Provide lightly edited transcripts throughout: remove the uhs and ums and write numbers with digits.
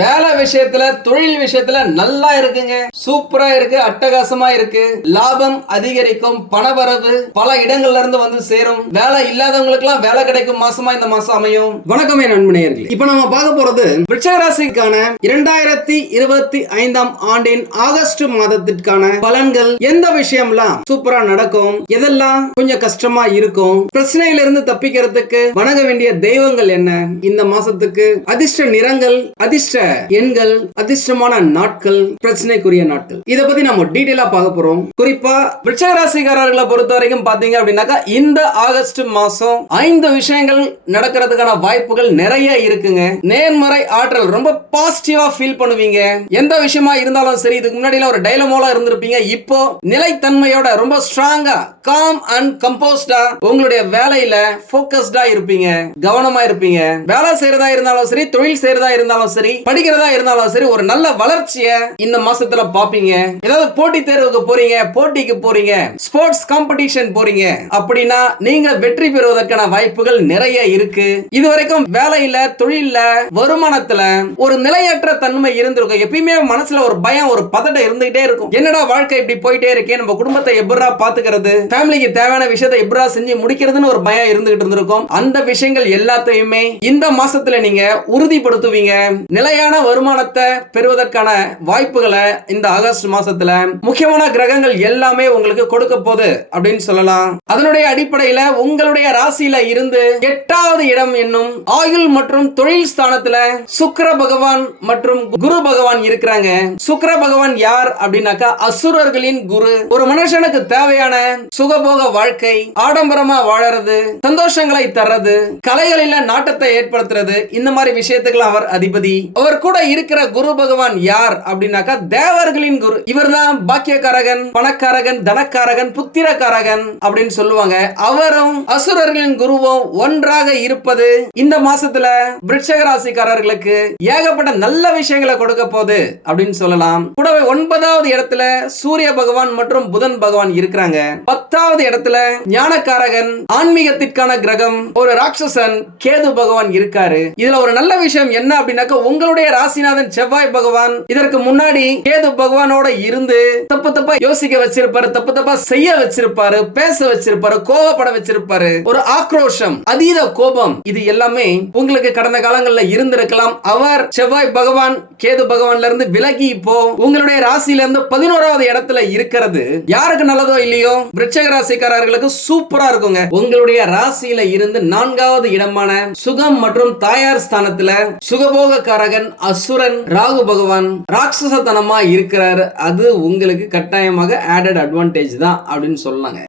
வேலை விஷயத்துல தொழில் விஷயத்துல நல்லா இருக்குங்க, சூப்பரா இருக்கு, அட்டகாசமா இருக்கு. லாபம் அதிகரிக்கும், பணவரவு பல இடங்கள்ல இருந்து வந்து சேரும். வேலை இல்லாதவங்களுக்கு எல்லாம் வேலை கிடைக்கும் மாசமா இந்த மாசம் அமையும். வணக்கம் என் நண்பனேயர்களே, இப்ப நம்ம பார்க்க போறது விருச்சிக ராசிக்கான 2025 ஆண்டின் ஆகஸ்ட் மாதத்திற்கான பலன்கள். எந்த விஷயம்லாம் சூப்பரா நடக்கும், எதெல்லாம் கொஞ்சம் கஷ்டமா இருக்கும், பிரச்சனையில இருந்து தப்பிக்கிறதுக்கு வணங்க வேண்டிய தெய்வங்கள் என்ன, இந்த மாசத்துக்கு அதிர்ஷ்ட நிறங்கள், அதிர்ஷ்ட எண்கள், அதிர்ஷ்டமான நாட்கள், பிரச்சனைக்குரிய நாட்கள், இத பத்தி நம்ம டீடைலா பார்க்க போறோம். குறிப்பா விருச்சிக ராசிக்காரர்களை பொறுத்த வரைக்கும் பாத்தீங்க அப்படின்னாக்கா இந்த ஆகஸ்ட் மாசம் 5 விஷயங்கள் நடக்கிறதுக்கான வாய்ப்புகள் நிறைய இருக்குங்க. நேர்மறை ஆற்றல், ரொம்ப பாசிட்டிவா ஃபீல் பண்ணுவீங்க. எந்த விஷயமா இருந்தாலும் சரி, இதுக்கு முன்னாடி ஒரு டைலமோலா இருந்திருப்பீங்க, இப்போ நிலைத்தன்மையோட ரொம்ப ஸ்ட்ராங்கா காம் அண்ட் கம்போஸ்டா உங்களுடைய வேலையில போக்கஸ்டா இருப்பீங்க, கவனமா இருப்பீங்க. வேலை செய்யறதா இருந்தாலும் சரி, தொழில் செய்யறதா இருந்தாலும் சரி, படிக்கிறதா இருந்தாலும் சரி, ஒரு நல்ல வளர்ச்சியை இந்த மாசத்துல பாப்பீங்க. ஏதாவது போட்டி தேர்வுக்கு போறீங்க, போட்டிக்கு போறீங்க, ஸ்போர்ட்ஸ் காம்படிஷன் போறீங்க அப்படின்னா நீங்க வெற்றி பெறுவதற்கான வாய்ப்புகள் நிறைய இருக்கு. இதுவரைக்கும் வேலையில தொழில்ல வருமானத்துல ஒரு நிலையற்ற தன்மை இருந்திருக்கும். எப்பயுமே மனசுல ஒரு பயம், ஒரு பதட்டம் இருந்துகிட்டே இருக்கும். என்னடா வாழ்க்கை இப்படி போயிட்டே இருக்கே, நம்ம குடும்பத்தை எப்படா பாத்துக்கிறது, ஃபேமிலிக்கு தேவையான விஷயத்தை எப்படா செஞ்சு முடிக்கிறதுன்னு ஒரு பயம் இருந்துகிட்டு இருந்திருக்கும். அந்த விஷயங்கள் எல்லாத்தையுமே இந்த மாசத்துல நீங்க உறுதிப்படுத்துவீங்க. நிலையான வருமானத்தை பெறுவதற்கான வாய்ப்புகளை இந்த ஆகஸ்ட் மாசத்துல முக்கியமான கிரகங்கள் எல்லாமே உங்களுக்கு கொடுக்க போகுது அப்படின்னு சொல்லலாம். அதனுடைய அடிப்படையில உங்களுடைய ராசியில இருந்து 8வது இடம் என்னும் ஆயுள் மற்றும் தொழில் ஸ்தானத்துல சுக்கிர பகவான் மற்றும் குரு பகவான் இருக்கிறாங்க. சுக்கிர பகவான் யார் அப்படின்னாக்கா அசுரர்களின் குரு. ஒரு மனுஷனுக்கு தேவையான சுகபோக வாழ்க்கை, ஆடம்பரமா வாழறது, சந்தோஷங்களை தர்றது, கலைகளில நாட்டத்தை ஏற்படுத்துறது, இந்த மாதிரி விஷயத்துக்கு அவர் அதிபதி. அவர் கூட இருக்கிற குரு பகவான் யார் அப்படின்னாக்கா தேவர்களின் குரு. இவர்தான் பாக்கியக்காரகன், பணக்காரகன், தனக்காரகன், புத்திரக்காரகன் அப்படின்னு சொல்லுவாங்க. அவரும் அசுரர்களின் குருவும் ஒன்றாக இருப்பது இந்த மாசத்துல விருச்சிக ராசிக்காரர்களுக்கு ஏகப்பட்ட நல்ல விஷயங்களை கொடுக்க போகுது அப்படின்னு சொல்லலாம். கூடவே 9வது இடத்துல சூரிய பகவான் மற்றும் புதன் பகவான் இருக்கிறாங்க. 10வது இடத்துல ஞானக்காரகன், ஆன்மீகத்திற்கான கிரகம், ஒரு ராட்சசன் கேது பகவான் இருக்காரு. இதுல ஒரு நல்ல விஷயம் என்ன அப்படின்னாக்கா உங்களுடைய ராசிநாதன் செவ்வாய் பகவான் இதற்கு முன்னாடி கேது பகவானோட இருந்து தப்பு தப்பா யோசிக்க வச்சிருப்பாரு, தப்பு தப்பா செய்ய வச்சிருப்பாரு, பேச வச்சிருப்பாரு, கோபப்பட வச்சிருப்பாரு, ஒரு ஆக்ரோஷம், அதீத கோபம், இது எல்லாமே உங்களுக்கு கடந்த காலங்களில் இருந்திருக்கலாம். அவர் செவ்வாய் பகவான் கேது பகவான்ல இருந்து விலகி இப்போ உங்களுடைய ராசியில இருந்து 11வது இடத்துல இருக்கிறது யாருக்கு நல்லதோ இல்லையோ விருச்சிக ராசிக்காரர்களுக்கு சூப்பரா இருக்குங்க. உங்களுடைய ராசியில இருந்து 4வது இடமான சுகம் மற்றும் தாயார் ஸ்தானத்துல சுகபோக காரகன் அசுரன் ராகு பகவான் ராட்சசத்தனமா இருக்கிறாரு. அது உங்களுக்கு கட்டாயமாக ஆடட் அட்வான்டேஜ் தான் அப்படின்னு சொல்லலாங்க.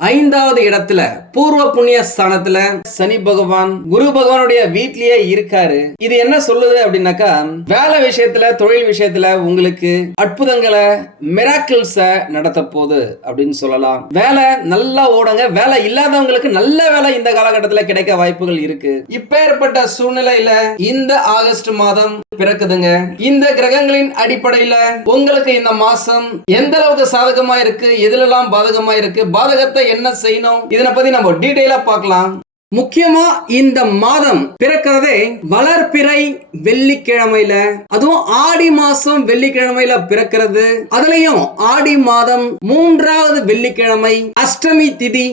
5வது இடத்துல பூர்வ புண்ணிய ஸ்தானத்துல சனி பகவான் குரு பகவானுடைய வீட்லயே இருக்காரு. இது என்ன சொல்லுது அப்படின்னாக்கா வேலை விஷயத்துல தொழில் விஷயத்துல உங்களுக்கு அற்புதங்களை, மிராக்கிள்ஸ நடத்த போகுது அப்படின்னு சொல்லலாம். வேலை நல்லா ஓடுங்க. வேலை இல்லாதவங்களுக்கு நல்ல வேலை இந்த காலகட்டத்தில் கிடைக்க வாய்ப்புகள் இருக்கு. இப்பேற்பட்ட சூழ்நிலையில இந்த ஆகஸ்ட் மாதம் பிறக்குதுங்க. இந்த கிரகங்களின் அடிப்படையில உங்களுக்கு இந்த மாசம் எந்த அளவுக்கு சாதகமா இருக்கு, எதுலெல்லாம் பாதகமா இருக்கு, பாதகத்தை என்ன செய்யணும், இதனை பத்தி நம்ம டீடைலா பார்க்கலாம். முக்கியமா இந்த மாதம் பிறக்கிறதே வளர்பிறை வெள்ளிக்கிழமையில, அதுவும் ஆடி மாசம் வெள்ளிக்கிழமையில பிறக்கிறது. அதுலயும் ஆடி மாதம் 3வது வெள்ளிக்கிழமை அஷ்டமி திதி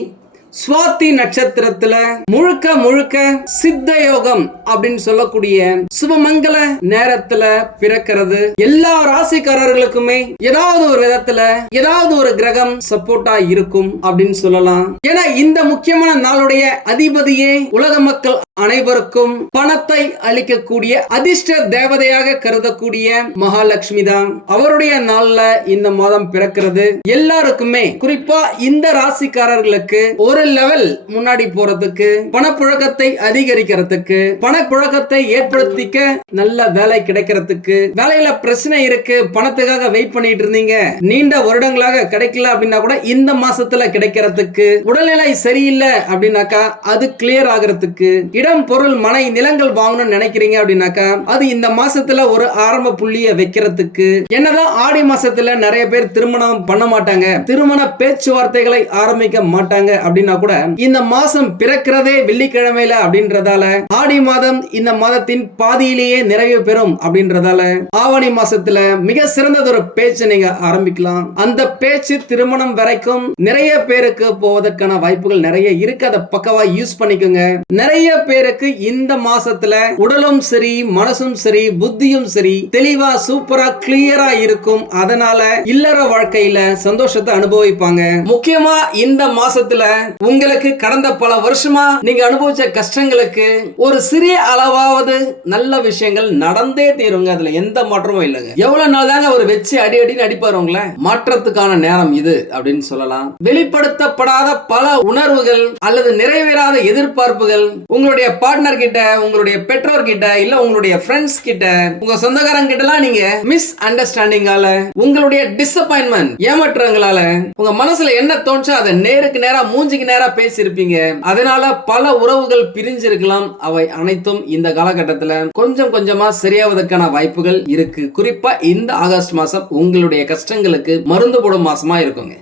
சுவாதி நட்சத்திரத்துல முழுக்க முழுக்க சித்த யோகம் அப்படின்னு சொல்லக்கூடிய சுபமங்கல நேரத்துல பிறக்கிறது. எல்லா ராசிக்காரர்களுக்குமே ஏதாவது ஒரு விதத்துல ஏதாவது ஒரு கிரகம் சப்போர்ட்டா இருக்கும் அப்படின்னு சொல்லலாம். ஏன்னா இந்த முக்கியமான நாளுடைய அதிபதியே உலக மக்கள் அனைவருக்கும் பணத்தை அளிக்கக்கூடிய அதிர்ஷ்ட தேவதையாக கருதக்கூடிய மகாலட்சுமி தான். அவருடைய நாள்ல இந்த மாதம் பிறக்கிறது. எல்லாருக்குமே குறிப்பா இந்த ராசிக்காரர்களுக்கு ஒரு லெவல் முன்னாடி போறதுக்கு, பணப்புழக்கத்தை அதிகரிக்கிறதுக்கு, பணப்புழக்கத்தை ஏற்படுத்திக்க, நல்ல வேலை கிடைக்கிறதுக்கு, வேலையில பிரச்சனை இருக்கு, பணத்துக்காக வெயிட் பண்ணிட்டு இருந்தீங்க, நீண்ட வருடங்களாக கிடைக்கல அப்படின்னா கூட இந்த மாசத்துல கிடைக்கிறதுக்கு, உடல்நிலை சரியில்லை அப்படின்னாக்கா அது கிளியர் ஆகிறதுக்கு, இடம் பொருள் மனை நிலங்கள் வாங்கணும்னு நினைக்கிறீங்க அப்படின்னாக்கா அது இந்த மாசத்துல ஒரு ஆரம்ப புள்ளிய வைக்கிறதுக்கு. என்னதான் ஆடி மாசத்துல நிறைய பேர் திருமணம் பண்ண மாட்டாங்க, திருமண பேச்சுவார்த்தைகளை ஆரம்பிக்க மாட்டாங்க அப்படின்னா கூட இந்த மாசம் பிறக்கிறதே வெள்ளிக்கிழமையில அப்படின்றதால ஆடி மாதம் இந்த மாதத்தின் பாதியிலேயே நிறைவு பெறும் அப்படின்றதால ஆவணி மாசத்துல மிக சிறந்ததொரு பேச்சு நீங்க ஆரம்பிக்கலாம். அந்த பேச்சு திருமணம் வரைக்கும் நிறைய பேருக்கு போவதற்கான வாய்ப்புகள் நிறைய இருக்கு. அதை பக்கவா யூஸ் பண்ணிக்கோங்க. நிறைய பேருக்கு இந்த மாசத்துல உடலும் சரி மனசும் சரி புத்தியும் சரி தெளிவா சூப்பரா கிளியரா இருக்கும். அதனால இல்லற வாழ்க்கையில சந்தோஷத்தை அனுபவிப்பாங்க. முக்கியமா இந்த மாசத்துல உங்களுக்கு கடந்த பல வருஷமா நீங்க அனுபவிச்ச கஷ்டங்களுக்கு ஒரு சிறிய அளவாவது நல்ல விஷயங்கள் நடந்தே தீருங்க. அதுல எந்த மாற்றமும் இல்லைங்க. எவ்வளவு நாள் தாங்க ஒரு வச்சு அடி அடின்னு அடிப்பாரு உங்களை. மாற்றத்துக்கான நேரம் இது அப்படின்னு சொல்லலாம். வெளிப்படுத்தப்படாத பல உணர்வுகள் அல்லது நிறைவேறாத எதிர்பார்ப்புகள் உங்களுடைய பார்ட்னர் கிட்ட, உங்களுடைய பெற்றோர் கிட்ட, இல்ல உங்களுடைய ஃப்ரெண்ட்ஸ் கிட்ட, உங்க சொந்தக்காரங்க கிட்ட எல்லாம் நீங்க மிஸ் அண்டர்ஸ்டாண்டிங்கால, உங்களுடைய டிசப்பாயின்மெண்ட், ஏமாற்றங்களால உங்க மனசுல என்ன தோணுச்சோ அதை நேருக்கு நேரா மூஞ்சிக்கு நேரா பேசியிருப்பீங்க. அதனால பல உறவுகள் பிரிஞ்சிருக்கலாம். அவை அனைத்தும் இந்த காலகட்டத்தில் கொஞ்சம் கொஞ்சமா சரியாவதற்கான வாய்ப்புகள் இருக்கு. குறிப்பா இந்த ஆகஸ்ட் மாசம் உங்களுடைய கஷ்டங்களுக்கு மருந்து போடும் மாசமா இருக்குங்க.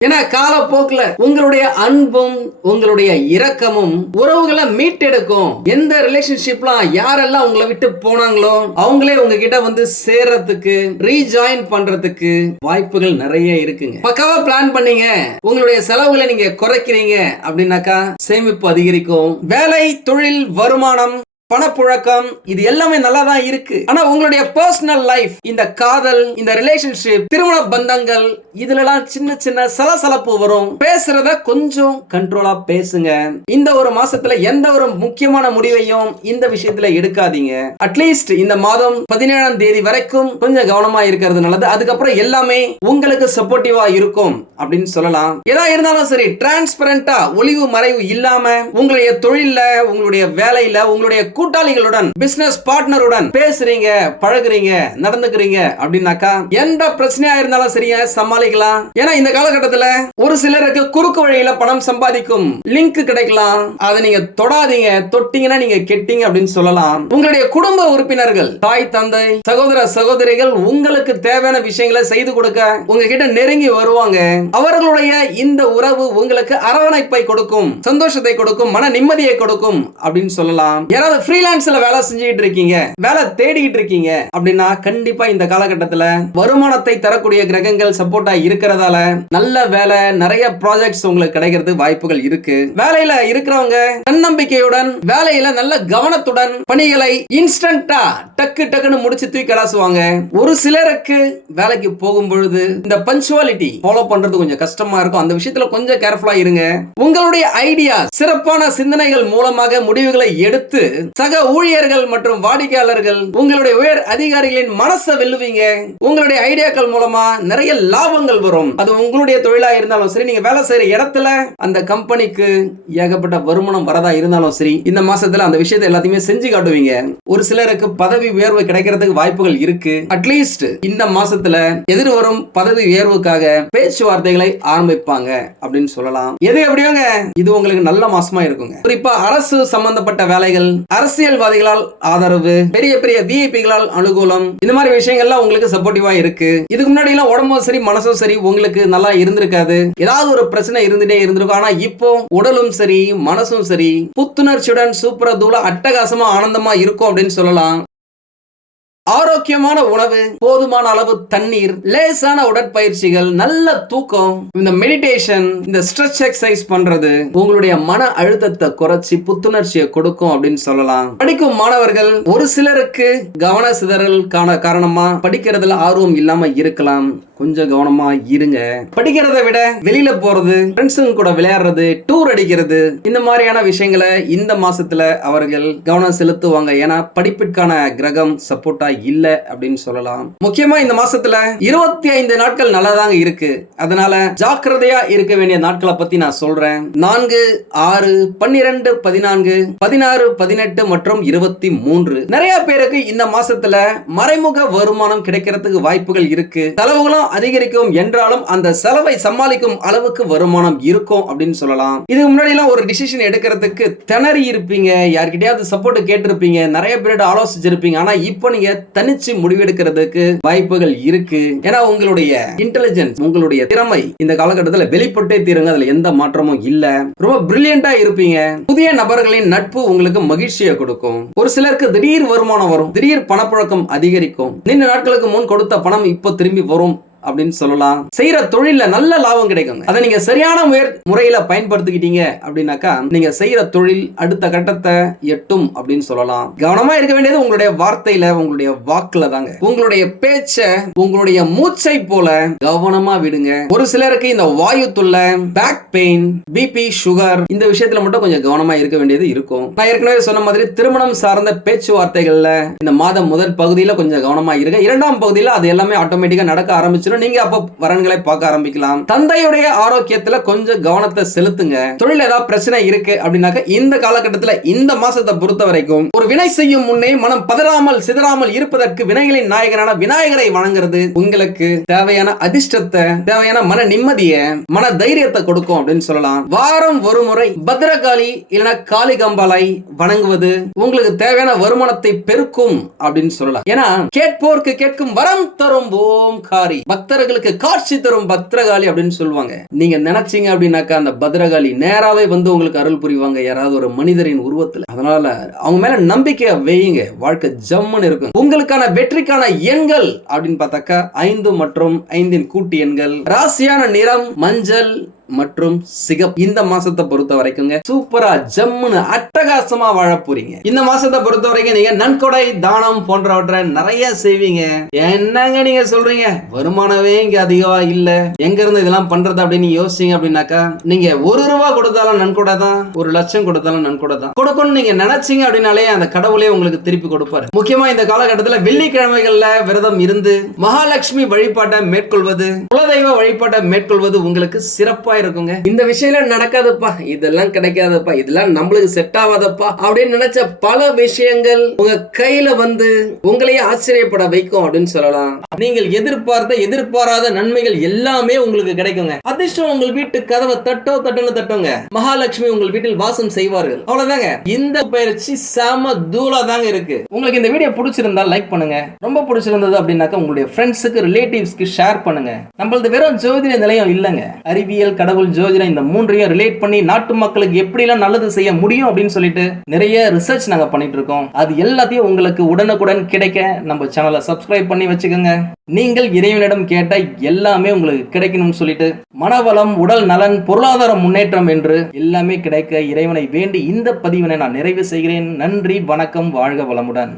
ஏன்னா காலப்போக்குல உங்களுடைய அன்பும் உங்களுடைய இரக்கமும் உறவுகளை மீட்டெடுக்கும். எந்த ரிலேஷன்ஷிப்லாம் யாரெல்லாம் உங்களை விட்டு போனாங்களோ அவங்களே உங்ககிட்ட வந்து சேர்றதுக்கு, ரீஜாயின் பண்றதுக்கு வாய்ப்புகள் நிறைய இருக்குங்க. பக்காவா பிளான் பண்ணீங்க, உங்களுடைய செலவுகளை நீங்க குறைக்கிறீங்க அப்படின்னாக்கா சேமிப்பு அதிகரிக்கும். வேலை, தொழில், வருமானம், பணப்புழக்கம் இது எல்லாமே நல்லா தான் இருக்கு. ஆனா உங்களுடைய பர்சனல் லைஃப், இந்த காதல், இந்த ரிலேஷன்ஷிப், திருமண பந்தங்கள் இதுலலாம் சின்ன சின்ன சலசலப்பு வரும். பேசுறத கொஞ்சம் கண்ட்ரோலா பேசுங்க. இந்த ஒரு மாசத்துல எந்த ஒரு முக்கியமான முடிவையும் இந்த விஷயத்துல எடுக்காதீங்க. அட்லீஸ்ட் இந்த மாதம் 17ஆம் தேதி வரைக்கும் கொஞ்சம் கவனமா இருக்கிறது நல்லது. அதுக்கப்புறம் எல்லாமே உங்களுக்கு சப்போர்ட்டிவா இருக்கும் அப்படின்னு சொல்லலாம். எதா இருந்தாலும் சரி டிரான்ஸ்பரண்டா, ஒளிவு மறைவு இல்லாம உங்களுடைய தொழில்ல, உங்களுடைய வேலையில, உங்களுடைய கூட்டாளிகளுடன், பிசினஸ் பார்ட்னருடன் பேசுறீங்க, பழகுறீங்க, நடந்துக்கிறீங்க அப்படின்னாக்கா எந்த பிரச்சனையா இருந்தாலும் சரியா சமாளிக்கலாம். ஏன்னா இந்த காலகட்டத்தில் ஒரு சிலருக்கு குறுக்கு வழியில பணம் சம்பாதிக்கும் லிங்க் கிடைக்கலாம். அதை நீங்க தொடாதீங்க. தொட்டீங்கன்னா நீங்க கெட்டீங்க அப்படின்னு சொல்லலாம். உங்களுடைய குடும்ப உறுப்பினர்கள், தாய் தந்தை, சகோதர சகோதரிகள் உங்களுக்கு தேவையான விஷயங்களை செய்து கொடுக்க உங்ககிட்ட நெருங்கி வருவாங்க. அவர்களுடைய இந்த உறவு உங்களுக்கு அரவணைப்பை கொடுக்கும், சந்தோஷத்தை கொடுக்கும், மன நிம்மதியை கொடுக்கும் அப்படின்னு சொல்லலாம். யாராவது ஃப்ரீலான்ஸ்ல வேலை செஞ்சுட்டு இருக்கீங்க, வேலை தேடிட்டு இருக்கீங்க அப்படின்னா கண்டிப்பா இந்த காலகட்டத்தில் வருமானத்தை தரக்கூடிய கிரகங்கள் சப்போர்ட்டா இருக்கிறதால நல்ல வேலை, நிறைய ப்ராஜெக்ட்ஸ் உங்களுக்கு கிடைக்கிறது வாய்ப்புகள் இருக்கு. வேலையில இருக்கிறவங்க தன்னம்பிக்கையுடன், வேலையில நல்ல கவனத்துடன் பணிகளை இன்ஸ்டன்டா டக்கு டக்குன்னு முடிச்சு தூக்கி கடாசுவாங்க. ஒரு சிலருக்கு வேலைக்கு போகும் பொழுது இந்த பஞ்சுவாலிட்டி ஃபாலோ பண்றது கொஞ்சம் கஷ்டமா இருக்கும். அந்த விஷயத்துல கொஞ்சம் கேர்ஃபுல்லா இருங்க. உங்களுடைய ஐடியா, சிறப்பான சிந்தனைகள் மூலமாக முடிவுகளை எடுத்து சக ஊழியர்கள் மற்றும் வாடிக்கையாளர்கள், உங்களுடைய உயர் அதிகாரிகளின் மனசை வெல்லுவீங்க. உங்களுடைய ஐடியாக்கள் மூலமா நிறைய லாபங்கள் வரும். அது உங்களுடைய தொழிலா இருந்தாலும் சரி, நீங்க வேலை செய்யற இடத்துல அந்த கம்பெனிக்கு ஏகப்பட்ட வருமானம் வரதா இருந்தாலும் சரி, இந்த மாசத்துல அந்த விஷயத்தை எல்லாத்தையுமே செஞ்சு காட்டுவீங்க. ஒரு சிலருக்கு பதவி உயர்வு கிடைக்கிறதுக்கு வாய்ப்புகள் இருக்கு. அட்லீஸ்ட் இந்த மாசத்துல எதிர்வரும் பதவி உயர்வுக்காக பேச்சுவார்த்தைகளை ஆரம்பிப்பாங்க அப்படின்னு சொல்லலாம். எது எப்படியோங்க இது உங்களுக்கு நல்ல மாசமா இருக்குங்க. குறிப்பா அரசு சம்பந்தப்பட்ட வேலைகள், அரசியல்வாதிகளால் ஆதரவு, பெரிய பெரிய விஐபிகளால் அனுகூலம், இந்த மாதிரி விஷயங்கள்லாம் உங்களுக்கு சப்போர்ட்டிவா இருக்கு. இதுக்கு முன்னாடி எல்லாம் உடம்பும் சரி மனசும் சரி உங்களுக்கு நல்லா இருந்திருக்காது. ஏதாவது ஒரு பிரச்சனை இருந்துட்டே இருந்திருக்கும். ஆனா இப்போ உடலும் சரி மனசும் சரி புத்துணர்ச்சியுடன் சூப்பரா தூள அட்டகாசமா ஆனந்தமா இருக்கும் அப்படின்னு சொல்லலாம். ஆரோக்கியமான உணவு, போதுமான அளவு தண்ணீர், லேசான உடற்பயிற்சிகள், நல்ல தூக்கம், இந்த மெடிடேஷன், இந்த ஸ்ட்ரெச் எக்சர்சைஸ் பண்றது உங்களுடைய மன அழுத்தத்தை குறைச்சி புத்துணர்ச்சியை கொடுக்கும் அப்படின்னு சொல்லலாம். படிக்கும் மாணவர்கள் ஒரு சிலருக்கு கவன சிதறல் காரணமா படிக்கிறதுல ஆர்வம் இல்லாம இருக்கலாம். கொஞ்சம் கவனமா இருங்க. படிக்கிறத விட வெளியில போறது, ஃப்ரெண்ட்ஸுங்க கூட விளையாடுறது, டூர் அடிக்கிறது, இந்த மாதிரியான விஷயங்களை இந்த மாசத்துல அவர்கள் கவனம் செலுத்துவாங்க. ஏன்னா படிப்பிற்கான கிரகம் சப்போர்ட்டா இல்ல அப்படின்னு சொல்லலாம். முக்கியமா இந்த மாசத்துல 25 நாட்கள் நல்லாதாங்க இருக்கு. அதனால ஜாக்கிரதையா இருக்க வேண்டிய நாட்களை பத்தி நான் சொல்றேன். 4, 6, 12, 14, 16, 18 மற்றும் 23. நிறைய பேருக்கு இந்த மாசத்துல மறைமுக வருமானம் கிடைக்கிறதுக்கு வாய்ப்புகள் இருக்கு. செலவுகளும் அதிகரிக்கும் என்றாலும் அந்த செலவை சமாளிக்கும் அளவுக்கு வருமானம் இருக்கும் அப்படின்னு சொல்லலாம். இதுக்கு முன்னாடி எல்லாம் ஒரு டிசிஷன் எடுக்கிறதுக்கு திணறி இருப்பீங்க, யார்கிட்டயாவது சப்போர்ட் கேட்டிருப்பீங்க, நிறைய பேரோட ஆலோசிச்சிருப்பீங்க. ஆனா இப்போ நீங்க தனிச்சு முடிவெடுக்கிறதுக்கு வாய்ப்புகள் இருக்கு. ஏன்னா உங்களுடைய இன்டெலிஜென்ஸ், உங்களுடைய திறமை இந்த காலகட்டத்தில் வெளிப்பட்டே தீருங்க. அதுல எந்த மாற்றமும் இல்ல. ரொம்ப பிரில்லியண்டா இருப்பீங்க. புதிய நபர்களின் நட்பு உங்களுக்கு மகிழ்ச்சியை கொடுக்கும். ஒரு சிலருக்கு திடீர் வருமானம் வரும், திடீர் பணப்புழக்கம் அதிகரிக்கும். நீண்ட நாட்களுக்கு முன் கொடுத்த பணம் இப்போ திரும்பி வரும் அப்படின்னு சொல்லலாம். செய்யற தொழில நல்ல லாபம் கிடைக்கும். அதை நீங்க சரியான முறையில பயன்படுத்திக்கிட்டீங்க அப்படின்னாக்கா நீங்க செய்யற தொழில் அடுத்த கட்டத்தை எட்டும் அப்படின்னு சொல்லலாம். கவனமா இருக்க வேண்டியது உங்களுடைய வார்த்தையில, உங்களுடைய வாக்குல தாங்க. உங்களுடைய பேச்ச உங்களுடைய மூச்சை போல கவனமா விடுங்க. ஒரு சிலருக்கு இந்த வாயு தொல்லை, பேக் பெயின், பிபி, சுகர் இந்த விஷயத்துல மட்டும் கொஞ்சம் கவனமா இருக்க வேண்டியது இருக்கும். நான் ஏற்கனவே சொன்ன மாதிரி திருமணம் சார்ந்த பேச்சுவார்த்தைகள்ல இந்த மாதம் முதல் பகுதியில கொஞ்சம் கவனமா இருக்க. இரண்டாம் பகுதியில அது எல்லாமே ஆட்டோமேட்டிக்கா நடக்க ஆரம்பிச்சிடும். நீங்க அப்ப வரன்களை பார்க்க ஆரம்பிக்கலாம். தந்தையுடைய ஆரோக்கியத்துல கொஞ்சம் கவனத்தை செலுத்துங்க. தொழில் ஏதாவது பிரச்சனை இருக்கு அப்படின்னாக்க இந்த காலகட்டத்தில் இந்த மாசத்தை பொறுத்த வரைக்கும் ஒரு வினை செய்யும் முன்னே மனம் பதறாமல் சிதறாமல் இருப்பதற்கு வினைகளின் நாயகனான விநாயகரை வணங்குறது உங்களுக்கு தேவையான அதிர்ஷ்டத்தை, தேவையான மன நிம்மதியை, மன தைரியத்தை கொடுக்கும் அப்படின்னு சொல்லலாம். வாரம் ஒரு முறை பத்ரகாளி இல்லைன்னா காளிகம்பாலை வணங்குவது உங்களுக்கு தேவையான வருமானத்தை பெருக்கும் அப்படின்னு சொல்லலாம். ஏன்னா கேட்போருக்கு கேட்கும் வரம் தரும் ஓம் காரி, பக்தர்களுக்கு காட்சி தரும் பத்ரகாளி அப்படின்னு சொல்லுவாங்க. நீங்க நினைச்சீங்க அப்படின்னாக்கா அந்த பத்ரகாளி நேராவே வந்து உங்களுக்கு அருள் புரிவாங்க, யாராவது ஒரு மனிதரின் உருவத்துல. அதனால அவங்க மேல நம்பிக்கையை வையுங்க, வாழ்க்கை ஜம்முன்னு இருக்கும். உங்களுக்கான வெற்றிக்கான எண்கள் அப்படின்னு பார்த்தாக்கா 5 மற்றும் 5 கூட்டு எண்கள். ராசியான நிறம் மஞ்சள் மற்றும் சிகப்பு. இந்த மாசத்தை பொறுத்த வரைக்குங்க சூப்பரா ஜம்முன்னு அட்டகாசமா வாழ போறீங்க. இந்த மாசத்தை பொறுத்த வரைக்கும் நீங்க நன்கொடை, தானம் போன்றவற்றை நிறைய செய்வீங்க. என்னங்க நீங்க சொல்றீங்க, வருமானமே இங்க அதிகமா இல்ல, எங்க இருந்து இதெல்லாம் பண்றது அப்படின்னு யோசிச்சீங்க அப்படின்னாக்கா நீங்க 1 ரூபா கொடுத்தாலும் நன்கொடை தான், 1 லட்சம் கொடுத்தாலும் நன்கொடை தான். கொடுக்கணும்னு நீங்க நினைச்சீங்க அப்படின்னாலே அந்த கடவுளே உங்களுக்கு திருப்பி கொடுப்பாரு. முக்கியமா இந்த காலகட்டத்தில் வெள்ளிக்கிழமைகள்ல விரதம் இருந்து மகாலட்சுமி வழிபாட்டை மேற்கொள்வது, குலதெய்வ வழிபாட்டை மேற்கொள்வது உங்களுக்கு சிறப்பா இருக்குங்க. இந்த விஷயம் நடக்காதப்பா, இதெல்லாம் கிடைக்காதப்பா, இதெல்லாம் நம்மளுக்கு செட் ஆகாதப்பா அப்படின்னு நினைச்ச பல விஷயங்கள் உங்க கையில வந்து உங்களையே ஆச்சரியப்பட வைக்கும் அப்படின்னு சொல்லலாம். நீங்கள் எதிர்பாராத நன்மைகள் எல்லாமே உங்களுக்கு கிடைக்குங்க. அதிர்ஷ்டம் உங்கள் வீட்டு கதவை தட்டுங்க. மகாலட்சுமி உங்கள் வீட்டில் வாசம் செய்வார்கள். அவ்வளவுதாங்க. இந்த பயிற்சி செம தூளா தாங்க இருக்கு. உங்களுக்கு இந்த வீடியோ பிடிச்சிருந்தா லைக் பண்ணுங்க. ரொம்ப பிடிச்சிருந்தது அப்படின்னாக்கா உங்களுடைய ஃப்ரெண்ட்ஸுக்கு, ரிலேட்டிவ்ஸ்க்கு ஷேர் பண்ணுங்க. நம்மளது வெறும் ஜோதிட நிலையம் இல்லங்க, அறிவியல், கடவுள், ஜோதிடம் இந்த மூன்றையும் ரிலேட் பண்ணி நாட்டு மக்களுக்கு எப்படிலாம் நல்லது செய்ய முடியும் அப்படின்னு சொல்லிட்டு நிறைய ரிசர்ச் நாங்க பண்ணிட்டு இருக்கோம். அது எல்லாத்தையும் உங்களுக்கு உடனுக்குடன் கிடைக்க நம்ம சேனலை சப்ஸ்கிரைப் பண்ணி வச்சுக்கோங்க. நீங்கள் இறைவனிடம் கேட்ட எல்லாமே உங்களுக்கு கிடைக்கணும்னு சொல்லிட்டு மனவளம், உடல் நலன், பொருளாதார முன்னேற்றம் என்று எல்லாமே கிடைக்க இறைவனை வேண்டி இந்த பதிவினை நான் நிறைவு செய்கிறேன். நன்றி, வணக்கம், வாழ்க வளமுடன்.